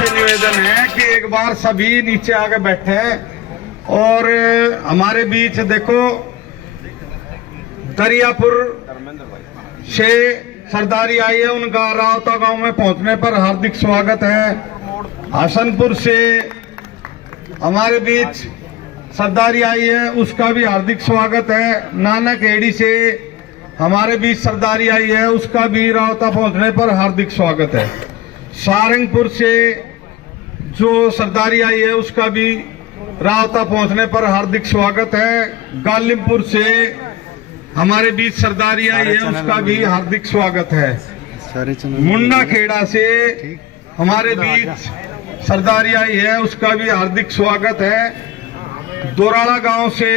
आपसे निवेदन है कि एक बार सभी नीचे आके बैठे और हमारे बीच देखो दरियापुर से सरदारी आई है, उनका रावता गांव में पहुंचने पर हार्दिक स्वागत है। हसनपुर से हमारे बीच सरदारी आई है, उसका भी हार्दिक स्वागत है। नानक हेड़ी से हमारे बीच सरदारी आई है, उसका भी रावता पहुंचने पर हार्दिक स्वागत है। सारंगपुर से जो सरदारी आई है, उसका भी रावता पहुंचने पर हार्दिक स्वागत है। गालिमपुर से हमारे बीच सरदारी आई है, उसका भी हार्दिक स्वागत है। मुंडा खेड़ा से हमारे बीच सरदारी आई है, उसका भी हार्दिक स्वागत है। दोराड़ा गांव से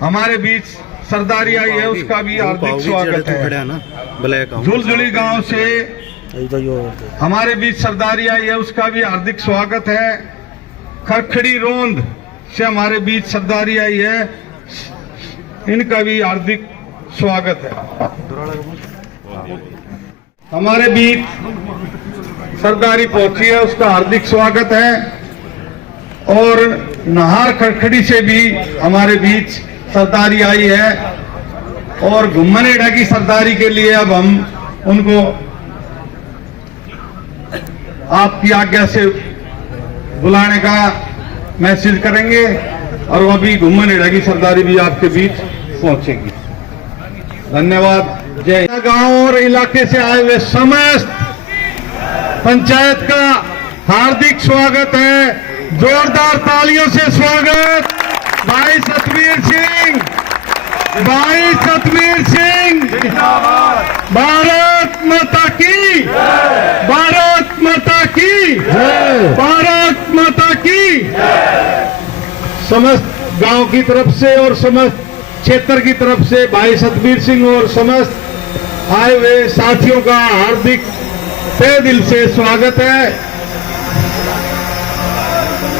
हमारे बीच सरदारी आई है, उसका भी हार्दिक स्वागत है। झुलझुली गांव से हमारे बीच सरदारी आई है, उसका भी हार्दिक स्वागत है। खरखड़ी रोंद से हमारे बीच सरदारी आई है, इनका भी हार्दिक स्वागत है। हमारे बीच सरदारी पहुंची है, उसका हार्दिक स्वागत है। और नाहर खरखड़ी से भी हमारे बीच सरदारी आई है और घुम्मनेड़ा की सरदारी के लिए अब हम उनको आपकी आज्ञा से बुलाने का मैसेज करेंगे और वो भी घुम्मनेड़ा की सरदारी भी आपके बीच पहुंचेगी। धन्यवाद। जय। गांव और इलाके से आए हुए समस्त पंचायत का हार्दिक स्वागत है। जोरदार तालियों से स्वागत। भाई सतवीर सिंह, भाई सतवीर सिंह, भारत माता की, भारत माता की, भारत माता की। समस्त गांव की तरफ से और समस्त क्षेत्र की तरफ से भाई सतवीर सिंह और समस्त आए हुए साथियों का हार्दिक तहे दिल से स्वागत है।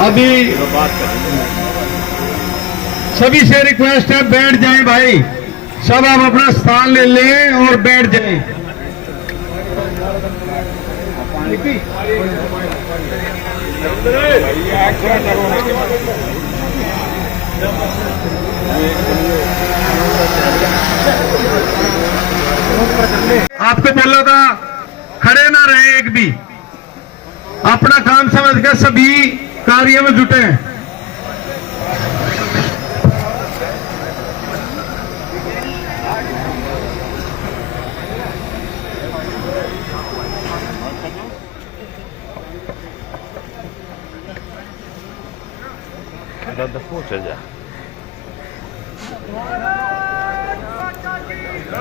अभी सभी से रिक्वेस्ट है, बैठ जाएं भाई, सब आप अपना स्थान ले लें और बैठ जाएं। आपको बोला था खड़े ना रहे एक भी, अपना काम समझ कर सभी कार्य में जुटे हैं।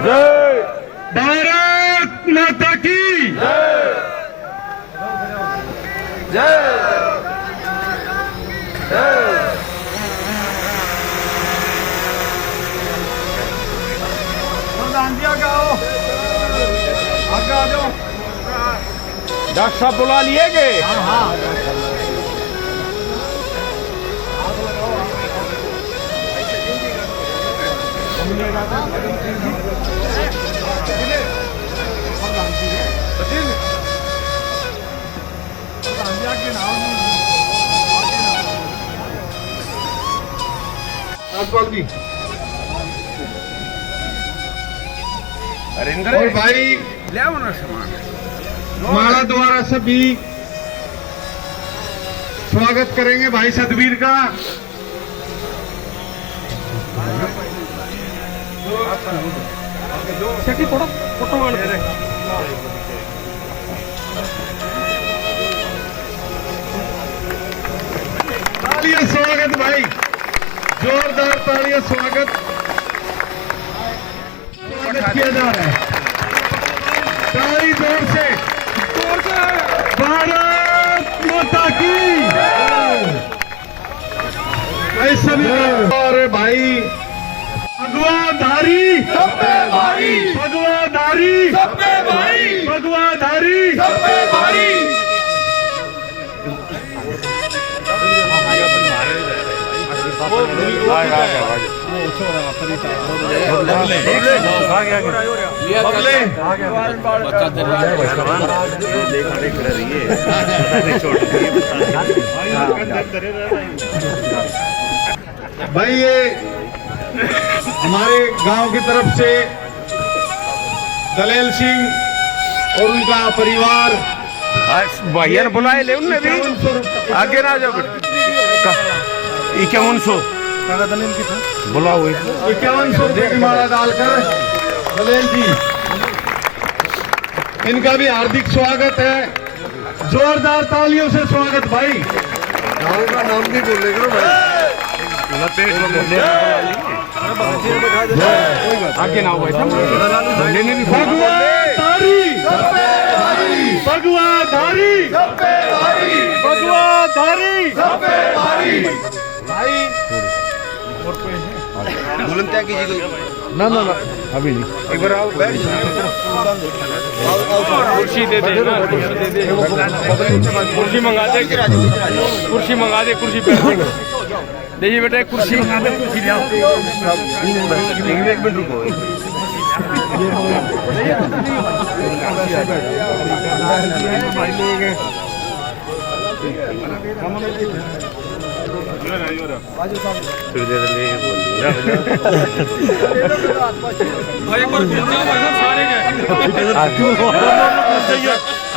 जय भारत माता की जय, जय आगे आ जाओ। डॉक्टर साहब बुला लिए गए। और भाई माला द्वारा सभी स्वागत करेंगे भाई सतवीर का। तालियां स्वागत भाई, जोरदार तालियां स्वागत किया जा रहा है। ताली जोर से भारत माता की सभी। और भाई भगवाधारी सब पे भारी, भगवाधारी सब पे भारी, भगवाधारी सब पे भारी। भाई ये हमारे गांव की तरफ से दलेल सिंह और उनका परिवार भैया ने बुलाए ले उनने भी आगे ना जाओ 5100 बुलाओ 5100 रुपये की माला डालकर दलेल जी इनका भी हार्दिक स्वागत है। जोरदार तालियों से स्वागत भाई। गाँव का नाम नहीं बोलेगा भाई। आगे ना हो भाई ना ना ना अभी नहीं। एक बार आओ बैठ कुर्सी दे दे कुर्सी मंगा दे कुर्सी मंगा दे कुर्सी पे देखिए बेटा कुर्सी मंगा दे कुर्सी ले आओ एक मिनट रुको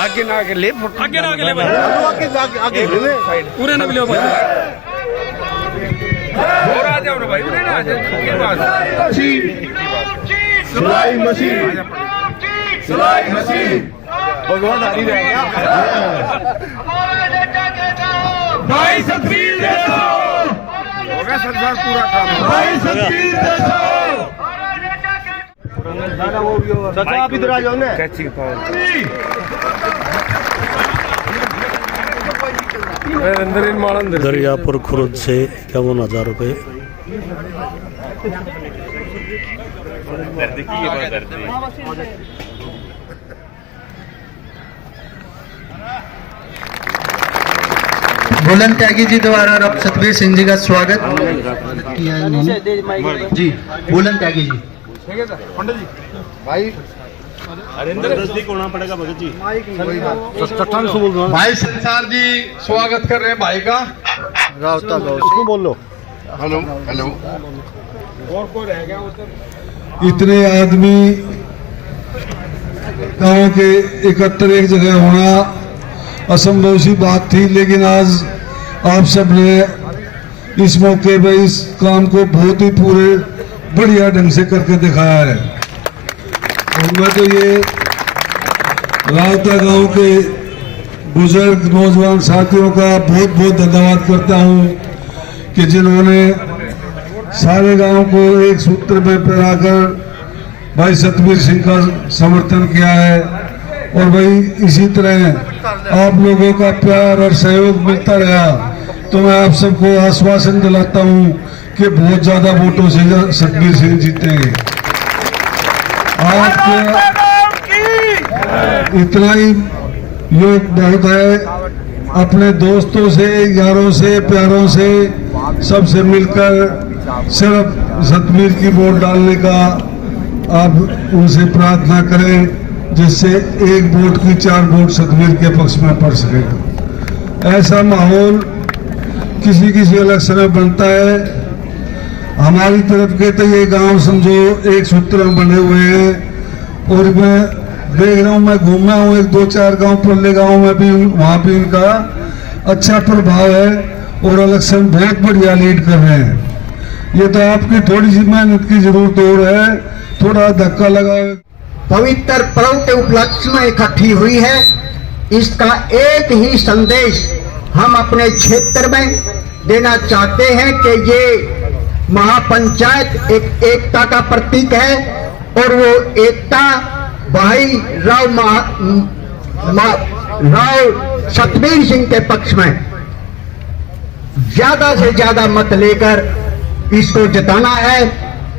आगे ना आगे ले आगे ना आगे ले आगे पूरे ना ले भाई और आ जाओ ना भाई पूरे ना आ जाओ सिलाई मशीन सिलाई मशीन भगवान आ रही रहेगा भाई सतबीर दे दो होगा सरदार पूरा काम भाई सतबीर दे दो। चाचा आप इधर आ जाओ ना। कैची दरियापुर खुर्द से 51,000 रुपये। बुलंद त्यागी जी द्वारा रब सतबीर सिंह जी का स्वागत किया इन्होंने जी। बुलंद त्यागी जी भाई भाई संसार जी स्वागत कर रहे हैं भाई का। रावता गाँव उसको बोल लो। Hello hello. इतने आदमी गाँव के एकत्र एक जगह होना असंभव सी बात थी, लेकिन आज आप सब ने इस मौके पर इस काम को बहुत ही पूरे बढ़िया ढंग से करके दिखाया है। और मैं तो ये रावता गांव के बुजुर्ग नौजवान साथियों का बहुत बहुत धन्यवाद करता हूं कि जिन्होंने सारे गांव को एक सूत्र में पिराकर भाई सतबीर सिंह का समर्थन किया है। और भाई इसी तरह आप लोगों का प्यार और सहयोग मिलता रहा तो मैं आप सबको आश्वासन दिलाता हूं कि बहुत ज्यादा वोटों से सतबीर सिंह जीतेंगे। आपके इतना ही योग बहुत है। अपने दोस्तों से, यारों से, प्यारों से, सबसे मिलकर सिर्फ सतबीर की वोट डालने का आप उनसे प्रार्थना करें, जिससे एक वोट की 4 वोट सतबीर के पक्ष में पड़ सकेगा। ऐसा माहौल किसी किसी इलेक्शन में बनता है। हमारी तरफ के तो ये गांव समझो एक सूत्र में बने हुए हैं। और मैं देख रहा हूँ, मैं घूमा हूँ 1-2-4 गांव, पल्ले गांव में भी, वहाँ भी इनका अच्छा प्रभाव है और इलेक्शन बहुत बढ़िया लीड कर रहे हैं। ये तो आपकी थोड़ी सी मेहनत की जरूरत और है, थोड़ा धक्का लगा। पवित्र पर्व के उपलक्ष्य में इकट्ठी हुई है। इसका एक ही संदेश हम अपने क्षेत्र में देना चाहते हैं कि ये महापंचायत एक एकता का प्रतीक है और वो एकता भाई राव सतबीर सिंह के पक्ष में ज्यादा से ज्यादा मत लेकर इसको जिताना है।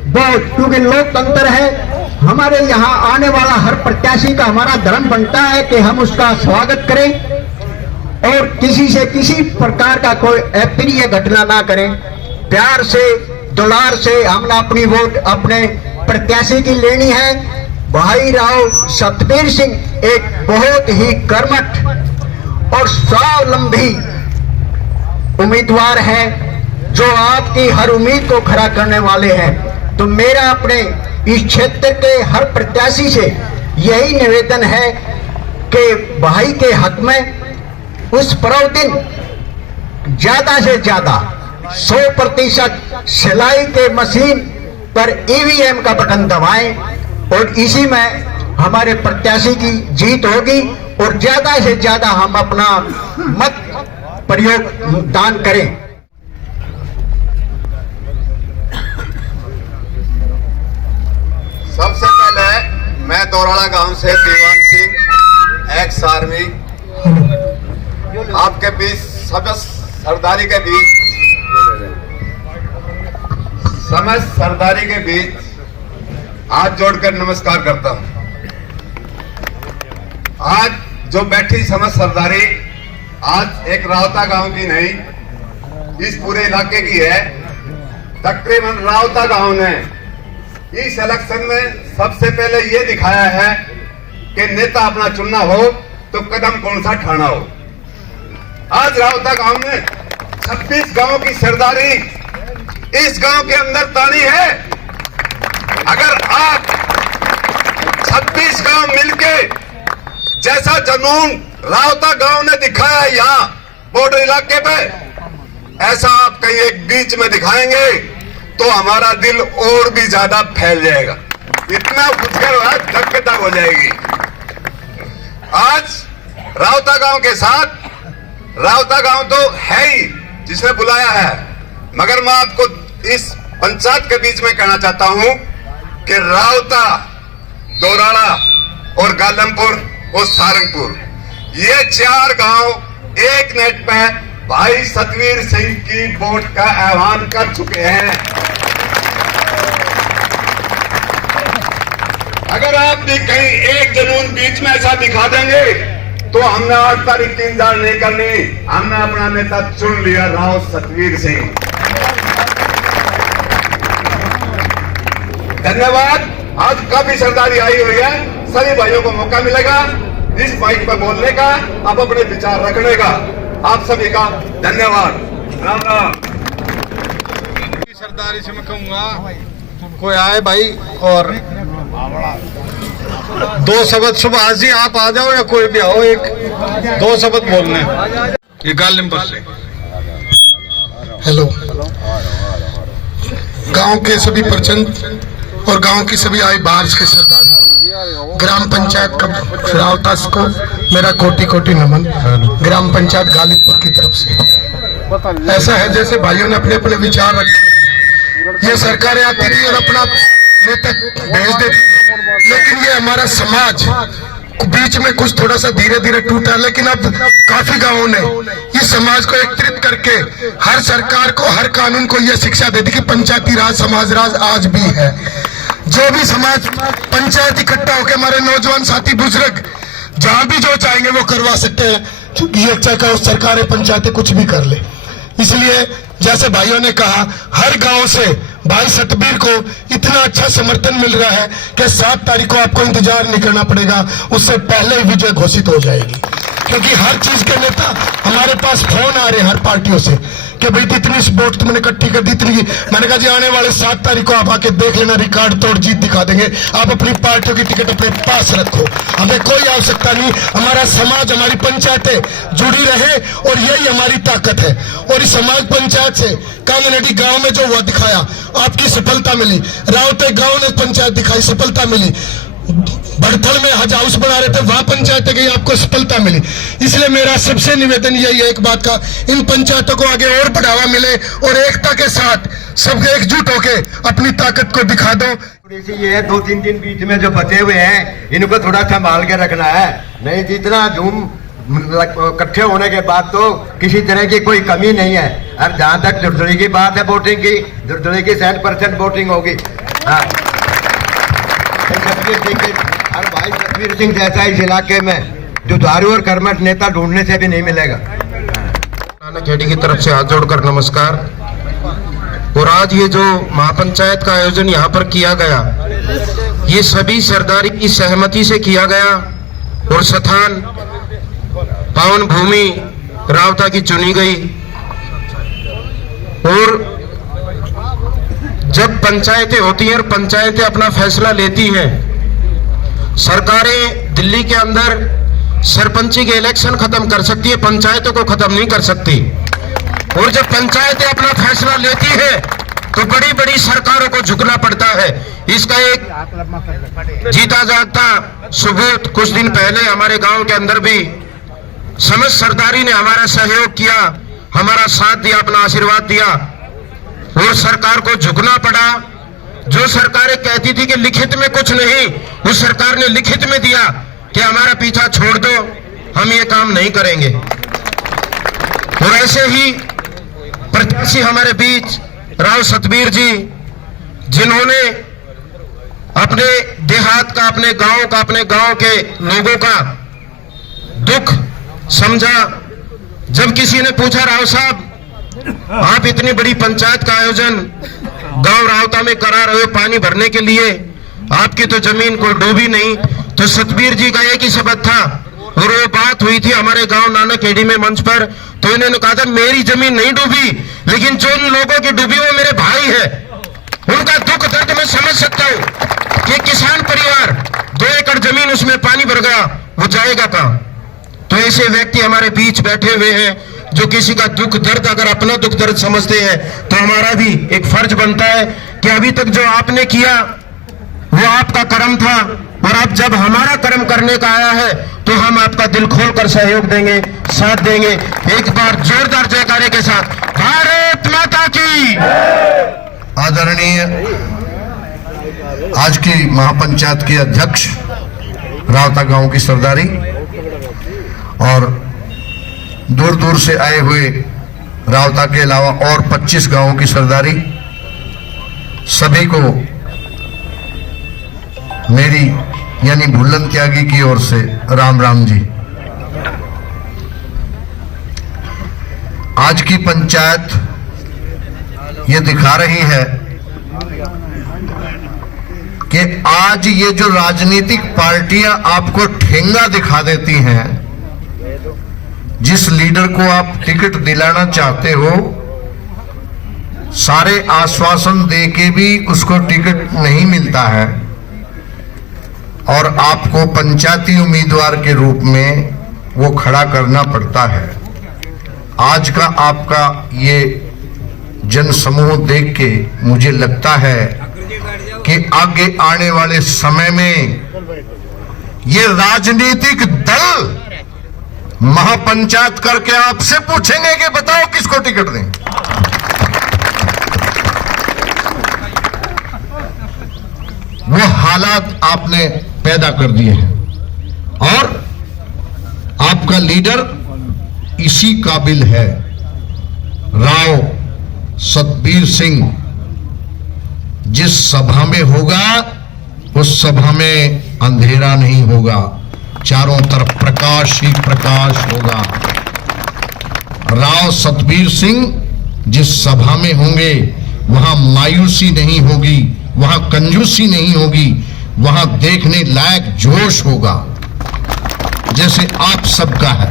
बहुत, क्योंकि लोकतंत्र है। हमारे यहाँ आने वाला हर प्रत्याशी का हमारा धर्म बनता है कि हम उसका स्वागत करें और किसी से किसी प्रकार का कोई अप्रिय घटना ना करें। प्यार से दुलार से हमने अपनी वोट अपने प्रत्याशी की लेनी है। भाई राव सतबीर सिंह एक बहुत ही कर्मठ और स्वावलंबी उम्मीदवार है जो आपकी हर उम्मीद को खरा करने वाले हैं। तो मेरा अपने इस क्षेत्र के हर प्रत्याशी से यही निवेदन है कि भाई के हक में उस पर्व दिन ज्यादा से ज्यादा 100% सिलाई के मशीन पर ईवीएम का बटन दबाएं और इसी में हमारे प्रत्याशी की जीत होगी और ज्यादा से ज्यादा हम अपना मत प्रयोग दान करें। सबसे पहले मैं दोराड़ा गांव से दीवान सिंह एक्स आर्मी आपके बीच सरदारी के बीच समस्त सरदारी के बीच हाथ जोड़कर नमस्कार करता हूं। आज जो बैठी समस्त सरदारी आज एक रावता गांव की नहीं, इस पूरे इलाके की है। तकरीबन रावता गांव ने इस इलेक्शन में सबसे पहले ये दिखाया है कि नेता अपना चुनना हो तो कदम कौन सा ठाना हो। आज रावता गांव में 26 गांव की सरदारी इस गांव के अंदर तानी है। अगर आप 26 गांव मिलके जैसा जुनून रावता गांव ने दिखाया यहाँ बॉर्डर इलाके पे, ऐसा आप कहीं एक बीच में दिखाएंगे तो हमारा दिल और भी ज्यादा फैल जाएगा। इतना खुशकर धक्कता हो जाएगी। आज रावता गांव के साथ, रावता गांव तो है ही जिसने बुलाया है, मगर मैं आपको इस पंचायत के बीच में कहना चाहता हूं कि रावता, दोराड़ा और गालमपुर और सारंगपुर ये 4 गांव एक नेट पे भाई सतवीर सिंह की वोट का आह्वान कर चुके हैं। अगर आप भी कहीं एक जुनून बीच में ऐसा दिखा देंगे तो हमने 8 तारीख की इंतजार नहीं करनी, हमने अपना नेता चुन लिया राव सतवीर सिंह। धन्यवाद। आज काफी सरदारी आई हुई है, सभी भाइयों को मौका मिलेगा इस माइक पर बोलने का, अब अपने विचार रखने का। आप सभी का धन्यवाद। राम राम। सरदारी से मैं कहूंगा कोई आए भाई और 2 शब्द सुभाष जी आप आ जाओ या कोई भी आओ, एक 2 शब्द बोलने। ये गालिमपुर से। हेलो, गांव के सभी प्रचंड और गांव की सभी आई बाहर के सरदारी, ग्राम पंचायत का रावतास को मेरा कोटि कोटि नमन। ग्राम पंचायत गालिबपुर की तरफ से ऐसा है जैसे भाइयों ने अपने अपने विचार रखे। ये सरकारें आती थी और अपना नेता भेज देती, लेकिन ये हमारा समाज बीच में कुछ थोड़ा सा धीरे धीरे टूटा, लेकिन अब काफी गांवों ने इस समाज को एकत्रित करके हर सरकार को, हर कानून को यह शिक्षा दे दी कि पंचायती राज समाज राज आज भी है। जो भी समाज पंचायत इकट्ठा होकर हमारे नौजवान साथी बुजुर्ग जहां भी जो चाहेंगे वो करवा सकते हैं, क्योंकि ये चाहे उस सरकारें पंचायतें कुछ भी कर ले। इसलिए जैसे भाइयों ने कहा, हर गांव से भाई सतबीर को इतना अच्छा समर्थन मिल रहा है कि 7 तारीख को आपको इंतजार नहीं करना पड़ेगा, उससे पहले ही विजय घोषित हो जाएगी। क्योंकि हर चीज के नेता हमारे पास फोन आ रहे हैं हर पार्टियों से कि भाई इतनी वोट तुमने इकट्ठी कर दी, इतनी। मैंने कहा जी आने वाले 7 तारीख को आप आके देख लेना, रिकॉर्ड तोड़ जीत दिखा देंगे। आप अपनी पार्टियों की टिकट अपने पास रखो, हमें कोई आवश्यकता नहीं। हमारा समाज, हमारी पंचायतें जुड़ी रहे और यही हमारी ताकत है। और इस समाज पंचायत से कामनेडी गांव में जो हुआ दिखाया, आपकी सफलता मिली। रावते गांव ने पंचायत दिखाई, सफलता मिली। बड़थल में हज हाउस बना रहे थे, वहां पंचायत गई, आपको सफलता मिली। इसलिए मेरा सबसे निवेदन यही है एक बात का, इन पंचायतों को आगे और बढ़ावा मिले और एकता के साथ सब एकजुट होके अपनी ताकत को दिखा दो। थोड़ी सी ये 2-3 दिन बीच में जो बचे हुए हैं, इनको थोड़ा संभाल के रखना है। नहीं जितना झूम इकट्ठे होने के बाद तो किसी तरह की कोई कमी नहीं है। और जहां तक दुर्दड़ी की बात है वोटिंग की, दुर्दड़ी की 60% वोटिंग होगी। हाँ, और भाई सतवीर सिंह जैसा इस इलाके में जुझारू और कर्मठ नेता ढूंढने से भी नहीं मिलेगा। खेड़ी की तरफ से हाथ जोड़कर नमस्कार। और आज ये जो महापंचायत का आयोजन यहाँ पर किया गया, ये सभी सरदारी की सहमति से किया गया और स्थान पावन भूमि रावता की चुनी गई। और जब पंचायतें होती हैं और पंचायतें अपना फैसला लेती हैं, सरकारें दिल्ली के अंदर सरपंची के इलेक्शन खत्म कर सकती है, पंचायतों को खत्म नहीं कर सकती। और जब पंचायतें अपना फैसला लेती है तो बड़ी बड़ी सरकारों को झुकना पड़ता है। इसका एक जीता जागता सबूत कुछ दिन पहले हमारे गांव के अंदर भी समस्त सरदारी ने हमारा सहयोग किया, हमारा साथ दिया, अपना आशीर्वाद दिया और सरकार को झुकना पड़ा। जो सरकारें कहती थी कि लिखित में कुछ नहीं, उस सरकार ने लिखित में दिया कि हमारा पीछा छोड़ दो, हम ये काम नहीं करेंगे। और ऐसे ही प्रत्याशी हमारे बीच राव सतबीर जी, जिन्होंने अपने देहात का, अपने गांव के लोगों का दुख समझा। जब किसी ने पूछा, राव साहब आप इतनी बड़ी पंचायत का आयोजन गांव रावता में करा रहे हो पानी भरने के लिए, आपकी तो जमीन को डूबी नहीं, तो सतबीर जी का एक ही शब्द था और वो बात हुई थी हमारे गांव नानक खेड़ी में मंच पर। तो इन्होंने कहा था मेरी जमीन नहीं डूबी, लेकिन जो लोगों की डूबी वो मेरे भाई है, उनका दुख दर्द मैं समझ सकता हूं कि किसान परिवार 2 एकड़ जमीन उसमें पानी भर गया, वो जाएगा कहां। तो ऐसे व्यक्ति हमारे बीच बैठे हुए हैं जो किसी का दुख दर्द, अगर अपना दुख दर्द समझते हैं तो हमारा भी एक फर्ज बनता है कि अभी तक जो आपने किया वो आपका कर्म था, और अब जब हमारा कर्म करने का आया है तो हम आपका दिल खोलकर सहयोग देंगे, साथ देंगे। एक बार जोरदार जयकारे के साथ भारत माता की। आदरणीय आज की महापंचायत के अध्यक्ष रावता गांव की सरदारी और दूर दूर से आए हुए रावता के अलावा और 25 गांवों की सरदारी, सभी को मेरी यानी भुल्लन त्यागी की ओर से राम राम जी। आज की पंचायत ये दिखा रही है कि आज ये जो राजनीतिक पार्टियां आपको ठेंगा दिखा देती हैं, जिस लीडर को आप टिकट दिलाना चाहते हो, सारे आश्वासन दे के भी उसको टिकट नहीं मिलता है और आपको पंचायती उम्मीदवार के रूप में वो खड़ा करना पड़ता है। आज का आपका ये जन समूह देख के मुझे लगता है कि आगे आने वाले समय में ये राजनीतिक दल महापंचायत करके आपसे पूछेंगे कि बताओ किसको टिकट दें। वो हालात आपने पैदा कर दिए हैं और आपका लीडर इसी काबिल है। राव सतबीर सिंह जिस सभा में होगा उस सभा में अंधेरा नहीं होगा, चारों तरफ प्रकाश ही प्रकाश होगा। राव सतबीर सिंह जिस सभा में होंगे वहां मायूसी नहीं होगी, वहां कंजूसी नहीं होगी, वहां देखने लायक जोश होगा जैसे आप सबका है।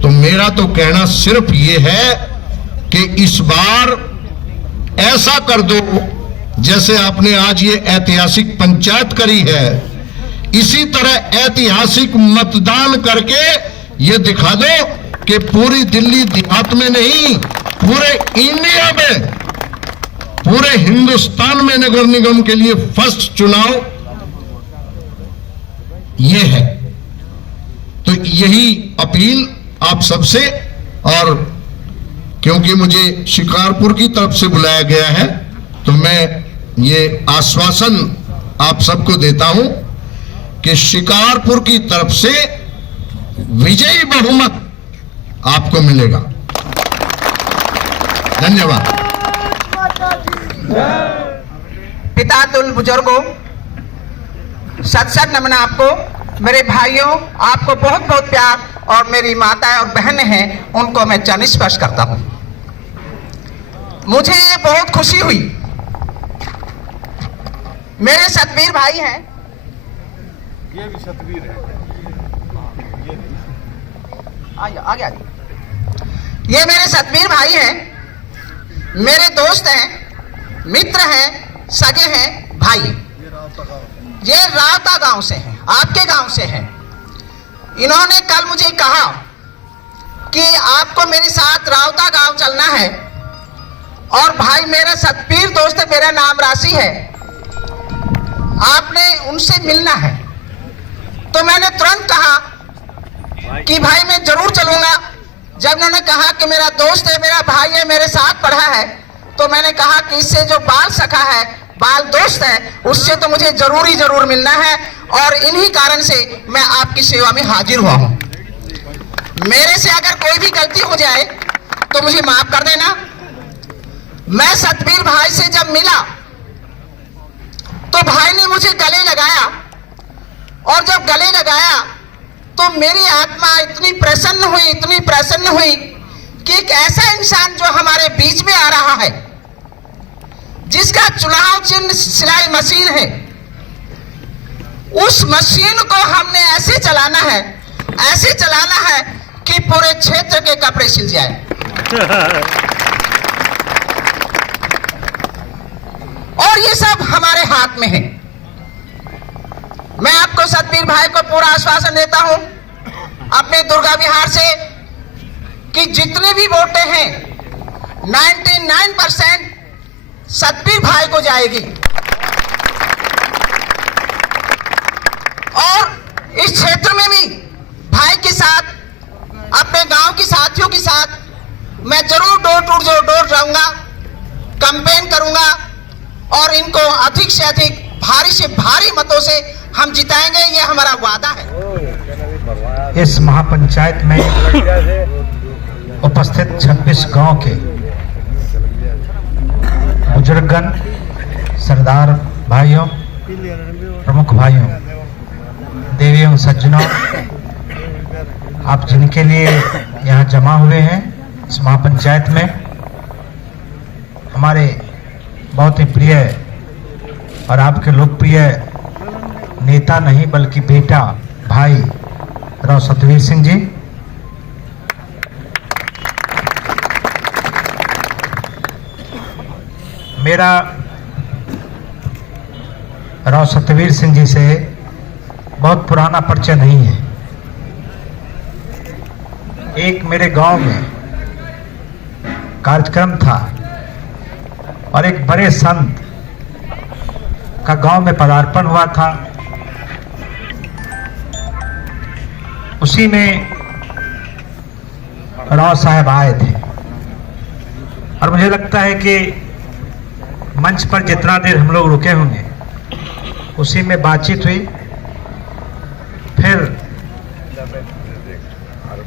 तो मेरा तो कहना सिर्फ ये है कि इस बार ऐसा कर दो जैसे आपने आज ये ऐतिहासिक पंचायत करी है, इसी तरह ऐतिहासिक मतदान करके ये दिखा दो कि पूरी दिल्ली देहात में नहीं, पूरे इंडिया में, पूरे हिंदुस्तान में नगर निगम के लिए फर्स्ट चुनाव ये है। तो यही अपील आप सबसे, और क्योंकि मुझे शिकारपुर की तरफ से बुलाया गया है तो मैं ये आश्वासन आप सबको देता हूं कि शिकारपुर की तरफ से विजयी बहुमत आपको मिलेगा। धन्यवाद। पिता तुल बुजुर्गों, सत सत नमन आपको। मेरे भाइयों, आपको बहुत बहुत प्यार, और मेरी माताएं और बहनें हैं उनको मैं चरण स्पर्श करता हूं। मुझे ये बहुत खुशी हुई। मेरे सतबीर भाई हैं, ये भी सतबीर है। आगे ये मेरे सतबीर भाई हैं, मेरे दोस्त हैं, मित्र हैं, सगे हैं, भाई। ये रावता गांव से हैं, आपके गांव से हैं। इन्होंने कल मुझे कहा कि आपको मेरे साथ रावता गांव चलना है और भाई मेरा सतबीर दोस्त है, मेरा नाम राशि है, आपने उनसे मिलना है। तो मैंने तुरंत कहा कि भाई मैं जरूर चलूंगा। जब उन्होंने कहा कि मेरा दोस्त है, मेरा भाई है, मेरे साथ पढ़ा है, तो मैंने कहा कि इससे जो बाल सखा है, बाल दोस्त है, उससे तो मुझे जरूर मिलना है और इन्हीं कारण से मैं आपकी सेवा में हाजिर हुआ हूं। मेरे से अगर कोई भी गलती हो जाए तो मुझे माफ कर देना। मैं सतबीर भाई से जब मिला तो भाई ने मुझे गले लगाया और जब गले लगाया तो मेरी आत्मा इतनी प्रसन्न हुई कि एक ऐसा इंसान जो हमारे बीच में आ रहा है, जिसका चुनाव चिन्ह सिलाई मशीन है, उस मशीन को हमने ऐसे चलाना है कि पूरे क्षेत्र के कपड़े सिल जाए। और ये सब हमारे हाथ में है। मैं आपको सतबीर भाई को पूरा आश्वासन देता हूं अपने दुर्गा विहार से कि जितनी भी वोटें हैं 99% सतबीर भाई को जाएगी। और इस क्षेत्र में भी भाई के साथ, अपने गांव के साथियों के साथ मैं जरूर डोर टू डोर जाऊंगा, कैंपेन करूंगा और इनको अधिक से अधिक, भारी से भारी मतों से हम जिताएंगे, ये हमारा वादा है। इस महापंचायत में उपस्थित 26 गांव के बुजुर्गगण, सरदार भाइयों, प्रमुख भाइयों, देवियों, सज्जनों, आप जिनके लिए यहाँ जमा हुए हैं इस महापंचायत में, हमारे बहुत ही प्रिय और आपके लोकप्रिय नेता नहीं बल्कि बेटा, भाई राव सतबीर सिंह जी, मेरा राव सतबीर सिंह जी से बहुत पुराना परिचय नहीं है। एक मेरे गांव में कार्यक्रम था और एक बड़े संत का गांव में पदार्पण हुआ था। उसी में राव साहब आए थे और मुझे लगता है कि मंच पर जितना देर हम लोग रुके होंगे उसी में बातचीत हुई। फिर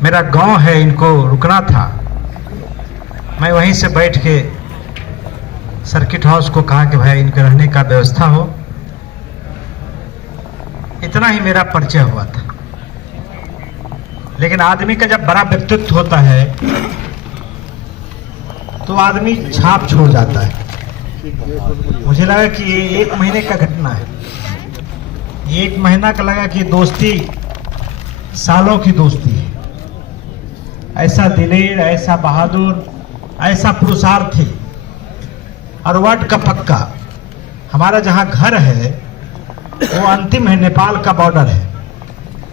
मेरा गांव है, इनको रुकना था, मैं वहीं से बैठ के सर्किट हाउस को कहा कि भाई इनके रहने का व्यवस्था हो। इतना ही मेरा परिचय हुआ था। लेकिन आदमी का जब बड़ा व्यक्तित्व होता है तो आदमी छाप छोड़ जाता है। मुझे लगा कि ये 1 महीने का घटना है। ये 1 महीना का लगा कि दोस्ती सालों की दोस्ती है। ऐसा दिलेर, ऐसा बहादुर, ऐसा पुरुषार्थी और वर्ड का पक्का। हमारा जहाँ घर है वो अंतिम है, नेपाल का बॉर्डर है,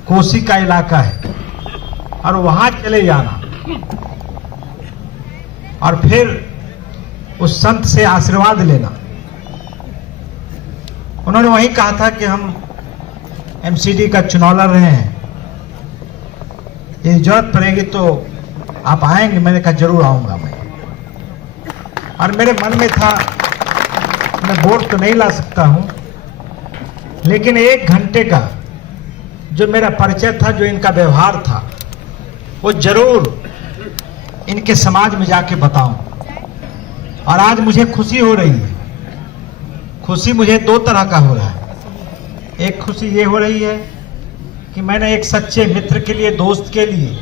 कोसी का इलाका है, और वहां चले जाना और फिर उस संत से आशीर्वाद लेना। उन्होंने वही कहा था कि हम एमसीडी का चुनाव लड़ रहे हैं, यदि जरूरत पड़ेगी तो आप आएंगे। मैंने कहा जरूर आऊंगा मैं। और मेरे मन में था मैं वोट तो नहीं ला सकता हूं, लेकिन 1 घंटे का जो मेरा परिचय था, जो इनका व्यवहार था, वो जरूर इनके समाज में जाके बताऊं। और आज मुझे खुशी हो रही है। खुशी मुझे 2 तरह का हो रहा है। एक खुशी ये हो रही है कि मैंने एक सच्चे मित्र के लिए, दोस्त के लिए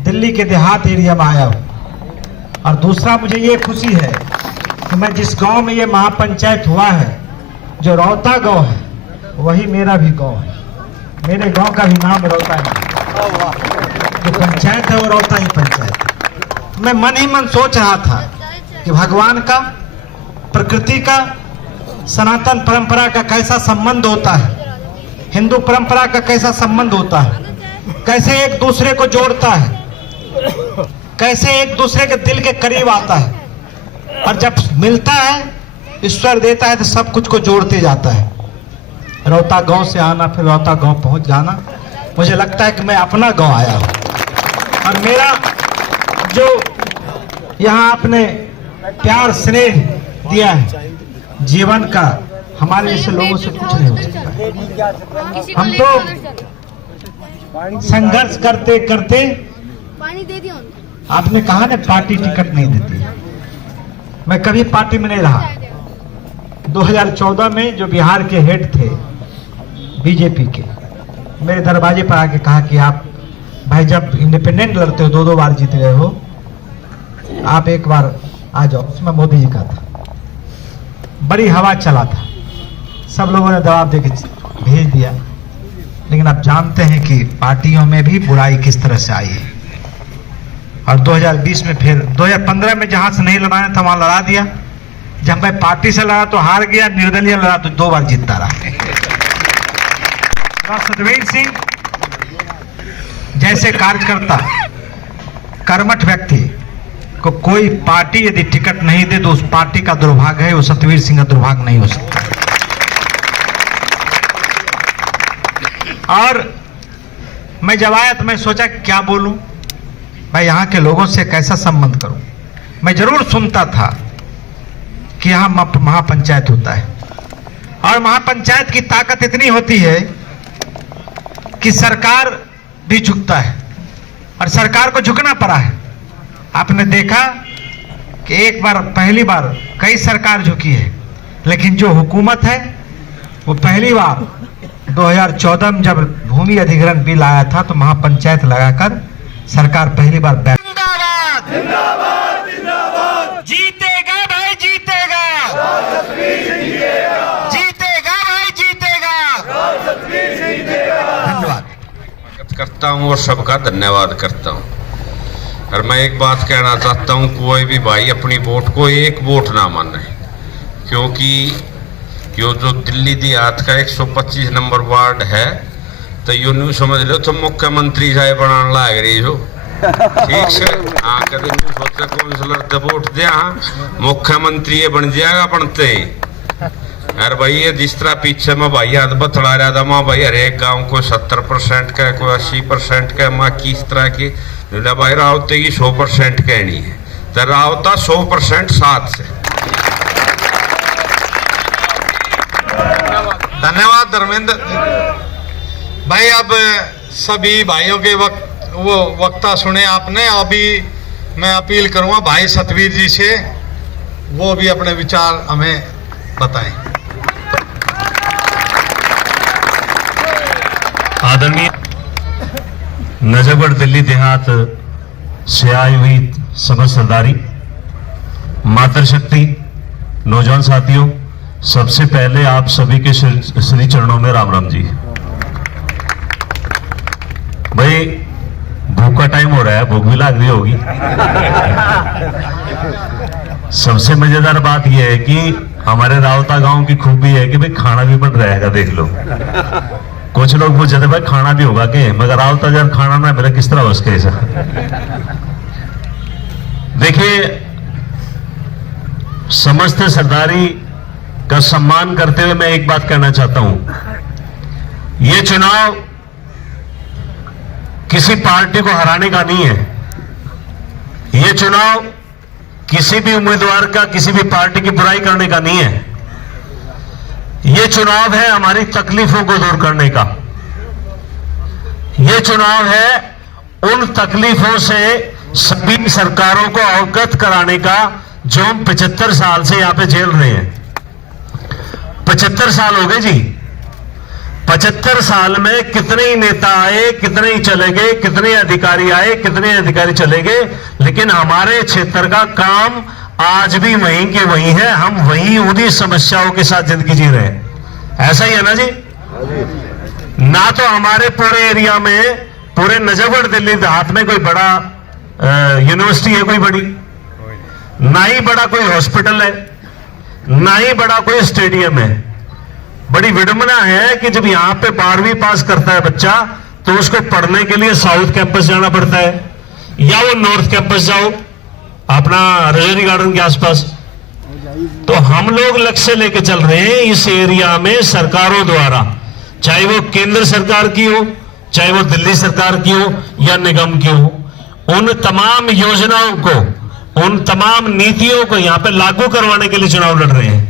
दिल्ली के देहात एरिया में आया हूं और दूसरा मुझे ये खुशी है कि मैं जिस गांव में ये महापंचायत हुआ है, जो रौता गांव है, वही मेरा भी गांव है। मेरे गांव का भी नाम रौता है। जो पंचायत है वो रौता ही पंचायत। मैं मन ही मन सोच रहा था कि भगवान का, प्रकृति का, सनातन परंपरा का कैसा संबंध होता है, हिंदू परंपरा का कैसा संबंध होता है, कैसे एक दूसरे को जोड़ता है, कैसे एक दूसरे के दिल के करीब आता है, और जब मिलता है, ईश्वर देता है तो सब कुछ को जोड़ते जाता है। रौता गांव से आना, फिर रौता गांव पहुंच जाना, मुझे लगता है कि मैं अपना गांव आया हूं। और मेरा जो यहाँ आपने प्यार स्नेह दिया है जीवन का, हमारे जैसे लोगों से कुछ नहीं हो सकता। हम तो संघर्ष करते करते, आपने कहा ना पार्टी टिकट नहीं देती, मैं कभी पार्टी में नहीं रहा। 2014 में जो बिहार के हेड थे बीजेपी के, मेरे दरवाजे पर आके कहा कि आप भाई जब इंडिपेंडेंट लड़ते हो, 2 बार जीत गए हो, आप एक बार आ जाओ। उसमें मोदी जी का था, बड़ी हवा चला था, सब लोगों ने दबाव देके भेज दिया। लेकिन आप जानते हैं कि पार्टियों में भी बुराई किस तरह से आई है। और 2020 में फिर 2015 में जहां से नहीं लड़ाना था वहां लड़ा दिया। जब मैं पार्टी से लड़ा तो हार गया, निर्दलीय लड़ा तो 2 बार जीतता रहा। सतवीर सिंह जैसे कार्यकर्ता, कर्मठ व्यक्ति को कोई पार्टी यदि टिकट नहीं दे तो उस पार्टी का दुर्भाग्य है, वो सतवीर सिंह का दुर्भाग्य नहीं हो सकता। और मैं जब आया तो मैं सोचा क्या बोलूं, मैं यहाँ के लोगों से कैसा संबंध करूं। मैं जरूर सुनता था कि यहाँ महापंचायत होता है, और महापंचायत की ताकत इतनी होती है कि सरकार भी झुकता है, और सरकार को झुकना पड़ा है। आपने देखा कि एक बार, पहली बार कई सरकार झुकी है, लेकिन जो हुकूमत है वो पहली बार 2014 में जब भूमि अधिग्रहण बिल आया था तो महापंचायत लगाकर सरकार पहली बार जिंदाबाद जिंदाबाद जिंदाबाद, जीतेगा भाई जीतेगा, जीतेगा भाई जीतेगा, धन्यवाद करता हूँ और सबका धन्यवाद करता हूँ। और मैं एक बात कहना चाहता हूँ, कोई भी भाई अपनी वोट को एक वोट ना माने, क्योंकि यो जो दिल्ली देहात का 125 नंबर वार्ड है, तो यो न्यू समझ लो तो मुख्यमंत्री साहब बनाने लाग रही हो। ठीक से हाँ, कभी नहीं सोचा काउंसलर तो वोट दिया, हाँ मुख्यमंत्री ये बन जाएगा बनते। अरे भाई ये जिस तरह पीछे में भाई हाथ बतला रहा था, माँ भाई हर एक गाँव को 70% का, कोई 80% का, माँ किस तरह की भाई रावते की 100% कहनी है, तो रावता 100% साथ से। धन्यवाद धर्मेंद्र भाई। अब सभी भाइयों के वक्ता सुने आपने। अभी मैं अपील करूंगा भाई सतवीर जी से, वो भी अपने विचार हमें बताएं। आदरणीय नजफगढ़ दिल्ली देहात से आई हुई समझ सरदारी, मातृशक्ति, नौजवान साथियों, सबसे पहले आप सभी के श्री चरणों में राम राम जी। भाई भूख का टाइम हो रहा है, भूख भी लग रही होगी। सबसे मजेदार बात यह है कि हमारे रावता गांव की खूबी है कि भाई खाना भी बन रहेगा, देख लो। कुछ लोग पूछ जाते भाई खाना भी होगा क्या, मगर रावता जब खाना ना मेरा किस तरह हो उसके ऐसा। देखिए, समस्त सरदारी का सम्मान करते हुए मैं एक बात कहना चाहता हूं, यह चुनाव किसी पार्टी को हराने का नहीं है। यह चुनाव किसी भी उम्मीदवार का, किसी भी पार्टी की बुराई करने का नहीं है। यह चुनाव है हमारी तकलीफों को दूर करने का। यह चुनाव है उन तकलीफों से सभी सरकारों को अवगत कराने का जो हम 75 साल से यहां पे झेल रहे हैं। 75 साल हो गए जी। 75 साल में कितने ही नेता आए, कितने ही चले गए, कितने अधिकारी आए, कितने अधिकारी चले गए, लेकिन हमारे क्षेत्र का काम आज भी वहीं के वहीं है। हम वहीं उन्हीं समस्याओं के साथ जिंदगी जी रहे हैं। ऐसा ही है ना जी? ना तो हमारे पूरे एरिया में, पूरे नजफगढ़ दिल्ली देहात में कोई बड़ा यूनिवर्सिटी है कोई बड़ी, ना ही बड़ा कोई हॉस्पिटल है, ना ही बड़ा कोई स्टेडियम है। बड़ी विडंबना है कि जब यहां पे 12वीं पास करता है बच्चा तो उसको पढ़ने के लिए साउथ कैंपस जाना पड़ता है, या वो नॉर्थ कैंपस जाओ अपना रजौरी गार्डन के आसपास। तो हम लोग लक्ष्य लेके चल रहे हैं इस एरिया में सरकारों द्वारा, चाहे वो केंद्र सरकार की हो, चाहे वो दिल्ली सरकार की हो या निगम की हो, उन तमाम योजनाओं को, उन तमाम नीतियों को यहां पे लागू करवाने के लिए चुनाव लड़ रहे हैं।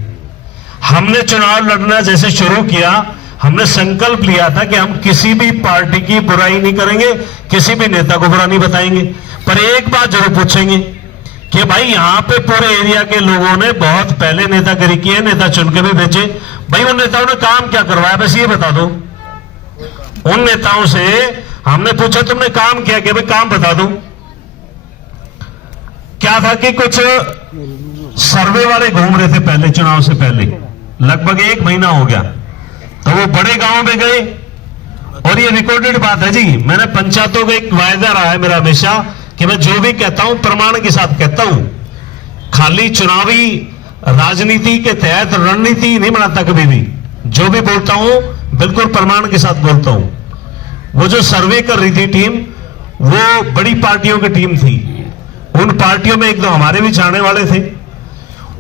हमने चुनाव लड़ना जैसे शुरू किया, हमने संकल्प लिया था कि हम किसी भी पार्टी की बुराई नहीं करेंगे, किसी भी नेता को बुरा नहीं बताएंगे, पर एक बात जरूर पूछेंगे कि भाई यहां पे पूरे एरिया के लोगों ने बहुत पहले नेतागिरी की है, नेता चुन के भी भेजे, भाई उन नेताओं ने काम क्या करवाया, बस ये बता दो। उन नेताओं से हमने पूछा तुमने काम क्या किया, भाई काम बता दो। क्या था कि कुछ सर्वे वाले घूम रहे थे पहले, चुनाव से पहले लगभग 1 महीना हो गया, तो वो बड़े गांव में गए, और ये रिकॉर्डेड बात है जी, मैंने पंचायतों का एक वायदा रहा है मेरा हमेशा कि मैं जो भी कहता हूं प्रमाण के साथ कहता हूं, खाली चुनावी राजनीति के तहत रणनीति नहीं बनाता कभी भी, जो भी बोलता हूं बिल्कुल प्रमाण के साथ बोलता हूं। वो जो सर्वे कर रही थी टीम, वो बड़ी पार्टियों की टीम थी, उन पार्टियों में एक दो हमारे भी जाने वाले थे।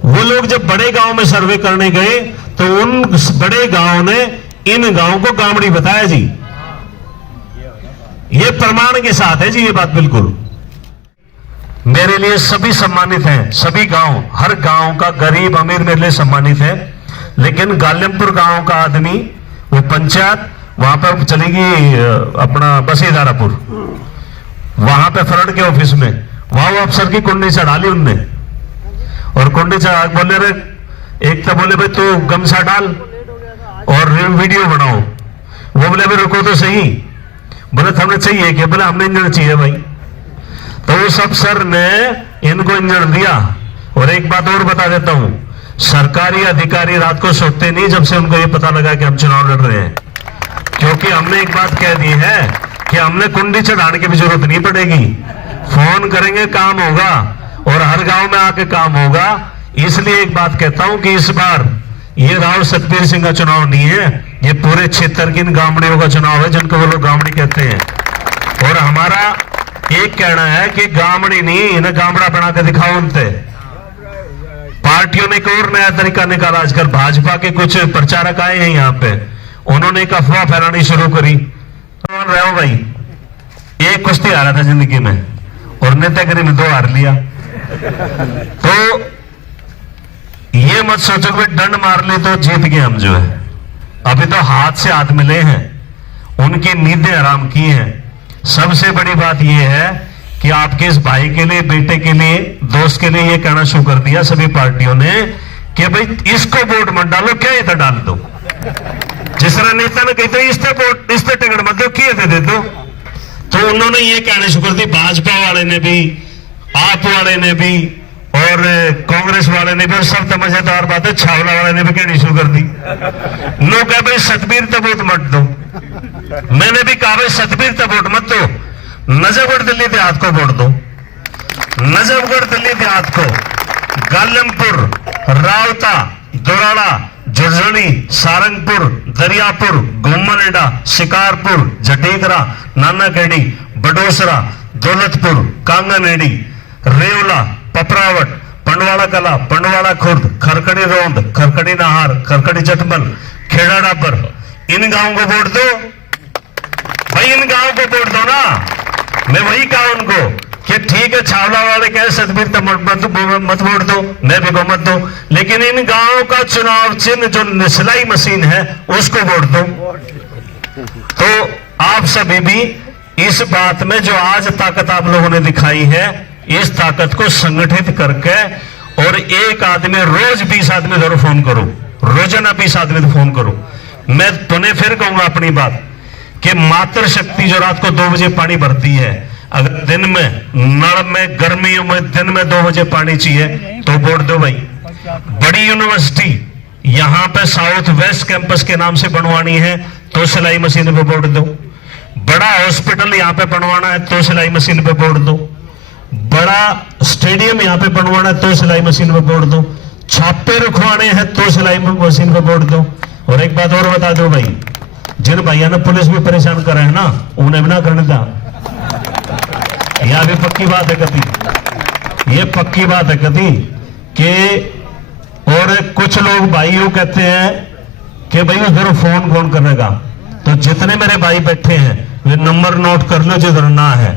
वो लोग जब बड़े गांव में सर्वे करने गए तो उन बड़े गांव ने इन गांव को गामड़ी बताया जी, ये प्रमाण के साथ है जी, ये बात बिल्कुल। मेरे लिए सभी सम्मानित हैं, सभी गांव, हर गांव का गरीब अमीर मेरे लिए सम्मानित है, लेकिन गालिमपुर गांव का आदमी, वो पंचायत वहां पर चलेगी अपना बसीदारापुर, वहां पे फ्रंट के ऑफिस में, वहां वो अफसर की कुंडी चढ़ा ली उनने, और कुंडी चढ़ा बोले रे, एक तो बोले भाई तू गमछा डाल और वीडियो बनाओ, वो बोले भाई रुको तो सही, बोले हमने चाहिए क्या, बोले हमने इंजन चाहिए भाई। तो उस अफसर ने इनको इंजन दिया। और एक बात और बता देता हूं, सरकारी अधिकारी रात को सोते नहीं जब से उनको ये पता लगा कि हम चुनाव लड़ रहे हैं, क्योंकि हमने एक बात कह दी है कि हमने कुंडी चढ़ाने की भी जरूरत नहीं पड़ेगी, फोन करेंगे काम होगा, और हर गांव में आके काम होगा। इसलिए एक बात कहता हूं कि इस बार ये राव सतबीर सिंह का चुनाव नहीं है, ये पूरे क्षेत्र की इन गामड़ियों का चुनाव है, जिनको वो लोग गामड़ी कहते हैं। और हमारा एक कहना है कि गामड़ी नहीं, इन्हें गामड़ा बना के दिखाओ उनसे। पार्टियों ने एक और नया तरीका निकाला, आजकल भाजपा के कुछ प्रचारक आए हैं यहाँ पे, उन्होंने एक अफवाह फैलानी शुरू करी, रहे हो भाई एक कुश्ती आ रहा था जिंदगी में और नेतागिरी में 2 हार लिया, तो ये मत सोचो कि दंड मार ले तो जीत गए हम, जो है अभी तो हाथ से हाथ मिले हैं, उनकी नींदें आराम की हैं। सबसे बड़ी बात यह है कि आपके इस भाई के लिए, बेटे के लिए, दोस्त के लिए ये कहना शुरू कर दिया सभी पार्टियों ने कि भाई इसको वोट मत डालो, क्या इधर डाल दो, जिस तरह नेता ने कहते इस पे टिकट मत दो, किए थे दे दो। तो उन्होंने ये कहने शुरू कर दी, भाजपा वाले ने भी, आप वाले ने भी, और कांग्रेस वाले ने भी, और सब मजेदार बात है छावला वाले ने भी कहनी शुरू कर दी। लोग कह भाई सतबीर तक वोट मत दो, मैंने भी कहा भाई सतबीर तक वोट मत दो, नजफगढ़ दिल्ली देहात को वोट दो, नजफगढ़ दिल्ली देहात को, गालिमपुर, रावता, दोराड़ा, झुंझुनू, सारंगपुर, दरियापुर, घुमनेडा, शिकारपुर, जटेकरा, नानाखेड़ी, बडोसरा, दौलतपुर, कांगनेडी, रेवला, पपरावट, पंडवाड़ा कला, पंडवाड़ा खुर्द, खरकड़ी रोंद, खरकड़ी नहार, खरकड़ी चटमल, खेड़ा डाबर, इन गांवों को वोट दो भाई, इन गांवों को वोट दो ना। मैं वही कहा उनको कि ठीक है छावला वाले कहे सतबीर तो मत वोट दो, मैं भी मत दो, लेकिन इन गांवों का चुनाव चिन्ह जो सिलाई मशीन है उसको वोट दो। तो आप सभी भी इस बात में जो आज ताकत आप लोगों ने दिखाई है, इस ताकत को संगठित करके, और एक आदमी रोज 20 आदमी जरूर फोन करो, रोजाना 20 आदमी तो फोन करो, मैं पुनः फिर कहूंगा अपनी बात कि मातृ शक्ति जो रात को 2 बजे पानी भरती है, अगर दिन में नल में गर्मियों में दिन में 2 बजे पानी चाहिए तो वोट दो भाई। बड़ी यूनिवर्सिटी यहां पे साउथ वेस्ट कैंपस के नाम से बनवानी है तो सिलाई मशीन पे वोट दो। बड़ा हॉस्पिटल यहां पे बनवाना है तो सिलाई मशीन पे वोट दो। बड़ा स्टेडियम यहां पे बनवाना है तो सिलाई मशीन पे वोट दो। छापे रुकवाने हैं तो सिलाई मशीन पे वोट दो। और एक बात और बता दो भाई, जिन भाइयों ने पुलिस भी परेशान करा है ना, उन्हें भी ना करने दा। यह भी पक्की बात है कभी, ये पक्की बात है कभी कि और कुछ लोग भाइयों कहते हैं कि भाई उधर फोन कौन करेगा। तो जितने मेरे भाई बैठे हैं वे नंबर नोट कर लो जिधर ना है।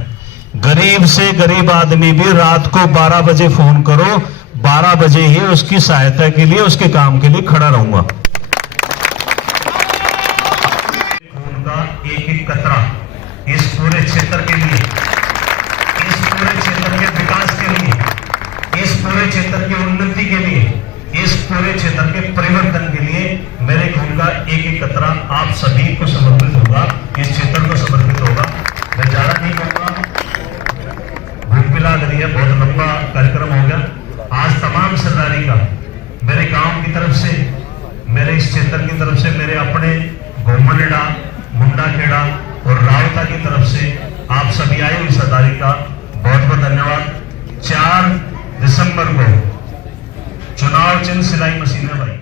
गरीब से गरीब आदमी भी रात को 12 बजे फोन करो, 12 बजे ही उसकी सहायता के लिए उसके काम के लिए खड़ा रहूंगा। उनका एक एक कतरा इस पूरे क्षेत्र के लिए, इस पूरे क्षेत्र के विकास के लिए, इस पूरे क्षेत्र की उन्नति के लिए, इस पूरे क्षेत्र के परिवर्तन के लिए मेरे खून का एक एक कतरा आप सभी को समर्पित होगा, इस क्षेत्र को समर्पित होगा। मैं ज्यादा नहीं कहूंगा, भूख भी लग रही है, बहुत लंबा कार्यक्रम हो गया। आज तमाम सरदारी का मेरे गांव की तरफ से, मेरे इस क्षेत्र की तरफ से, मेरे अपने गोमनेड़ा, मुंडाखेड़ा और रावता की तरफ से आप सभी आए हुई सरदारी का बहुत बहुत धन्यवाद। 4 दिसंबर को चुनाव चिन्ह सिलाई मशीन है भाई।